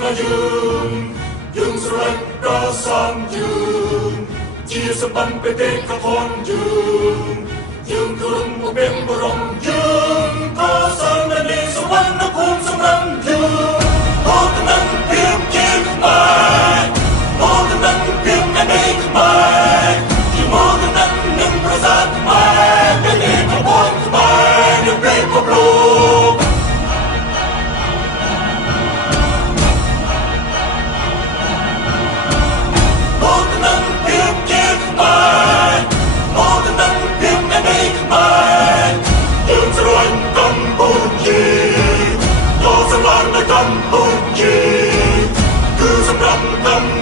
ស្នេហ៍យើងស្រឡាញ់ប្រសានយើងជាសម្បត្តិបេតិកភណ្ឌយើងគោរពពុទ្ធបរមយើងក៏សាននៃសវណ្ណភូមិសម្រាប់យើងអូតនឹងពីជាខ្មែរអូតនឹងពីនៃខ្មែរជាមកនឹងនឹងប្រសាទខ្មែរបេតិកភណ្ឌខ្មែរនៅពេលពិភពលោកកម្ពុជាគឺសម្រាប់កម្ពុជា